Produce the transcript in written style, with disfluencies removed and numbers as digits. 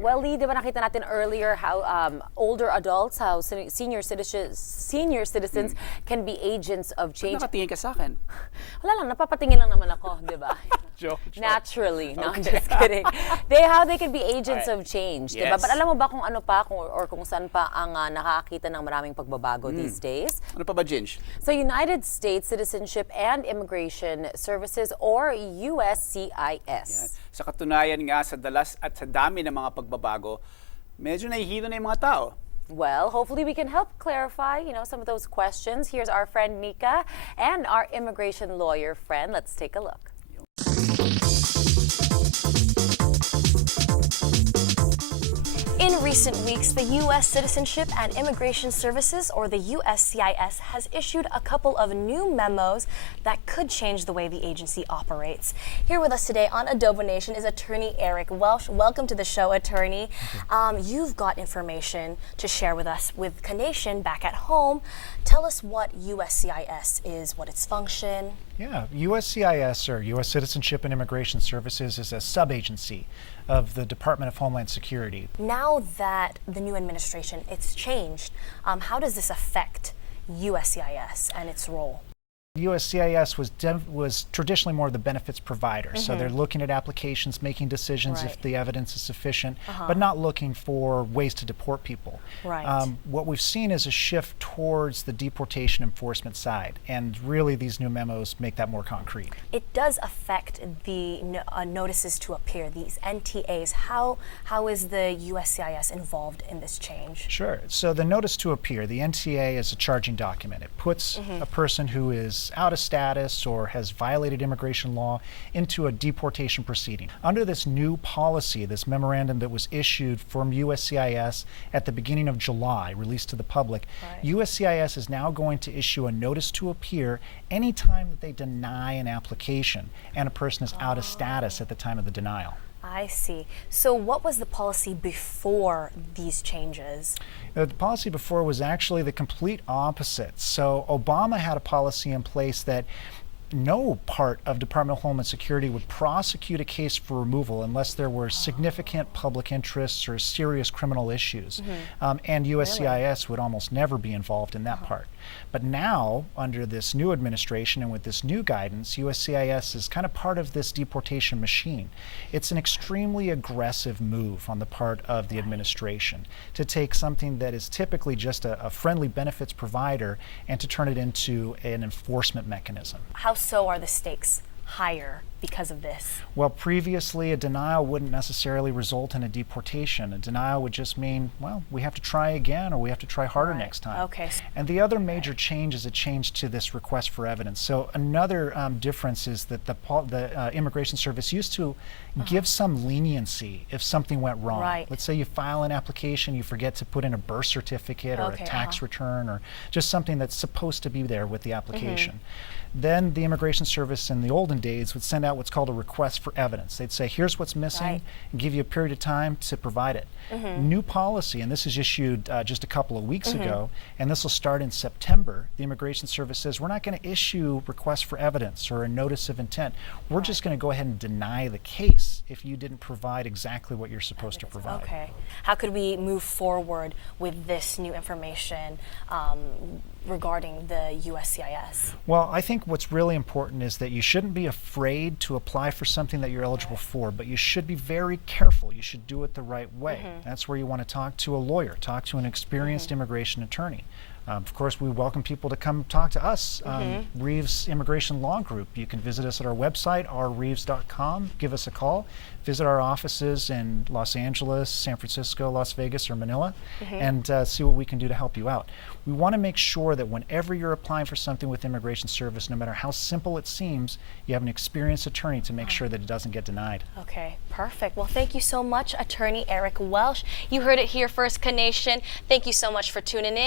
Well, Lee, di ba nakita natin earlier how older adults, how senior citizens can be agents of Ba't change. nakatingin ka sa akin? Wala lang, napapatingin lang naman ako, di ba? Joke. Naturally. No, I'm Okay. just kidding. How they can be agents of change, di ba? Yes. But alam mo ba kung ano pa, or kung saan pa ang nakakakita ng maraming pagbabago these days? Ano pa ba, Ginge? So, United States Citizenship and Immigration Services, or USCIS. Yan. Sa katunayan nga, sa dalas at sa dami ng mga pagbabago, medyo nahihilo na yung mga tao. Well, hopefully we can help clarify, some of those questions. Here's our friend Nika and our immigration lawyer friend. Let's take a look. In recent weeks, the U.S. Citizenship and Immigration Services, or the USCIS, has issued a couple of new memos that could change the way the agency operates. Here with us today on Adobo Nation is Attorney Eric Welsh. Welcome to the show, Attorney. You've got information to share with us with Canation back at home. Tell us what USCIS is, what its function. Yeah, USCIS, or U.S. Citizenship and Immigration Services, is a sub-agency of the Department of Homeland Security. Now that the new administration, it's changed, how does this affect USCIS and its role? USCIS was traditionally more of the benefits provider, so they're looking at applications, making decisions if the evidence is sufficient, but not looking for ways to deport people. Right. What we've seen is a shift towards the deportation enforcement side, and really these new memos make that more concrete. It does affect the notices to appear, these NTAs. How is the USCIS involved in this change? Sure. So the notice to appear, the NTA, is a charging document. It puts a person who is out of status or has violated immigration law into a deportation proceeding. Under this new policy, this memorandum that was issued from USCIS at the beginning of July, released to the public, USCIS is now going to issue a notice to appear anytime that they deny an application and a person is out of status at the time of the denial. I see. So what was the policy before these changes? The policy before was actually the complete opposite. So Obama had a policy in place that no part of Department of Homeland Security would prosecute a case for removal unless there were significant public interests or serious criminal issues. And USCIS would almost never be involved in that part. But now, under this new administration and with this new guidance, USCIS is kind of part of this deportation machine. It's an extremely aggressive move on the part of the administration to take something that is typically just a friendly benefits provider and to turn it into an enforcement mechanism. How so are the stakes higher because of this? Well, previously a denial wouldn't necessarily result in a deportation. A denial would just mean, well, we have to try again, or we have to try harder next time. Okay. And the other major change is a change to this request for evidence. So another difference is that the Immigration Service used to give some leniency if something went wrong. Right. Let's say you file an application, you forget to put in a birth certificate or a tax return, or just something that's supposed to be there with the application. Then the Immigration Service in the olden days would send out what's called a request for evidence. They'd say, here's what's missing, and give you a period of time to provide it. New policy, and this is issued just a couple of weeks ago, and this will start in September. The Immigration Service says, we're not going to issue requests for evidence or a notice of intent. We're just going to go ahead and deny the case if you didn't provide exactly what you're supposed to provide. Okay. How could we move forward with this new information regarding the USCIS? Well, I think what's really important is that you shouldn't be afraid to apply for something that you're eligible for, but you should be very careful. You should do it the right way. That's where you want to talk to a lawyer, talk to an experienced immigration attorney. Of course, we welcome people to come talk to us, Reeves Immigration Law Group. You can visit us at our website, rreeves.com, give us a call, visit our offices in Los Angeles, San Francisco, Las Vegas, or Manila, and see what we can do to help you out. We want to make sure that whenever you're applying for something with Immigration Service, no matter how simple it seems, you have an experienced attorney to make sure that it doesn't get denied. Okay, perfect. Well, thank you so much, Attorney Eric Welsh. You heard it here first, Canation. Thank you so much for tuning in.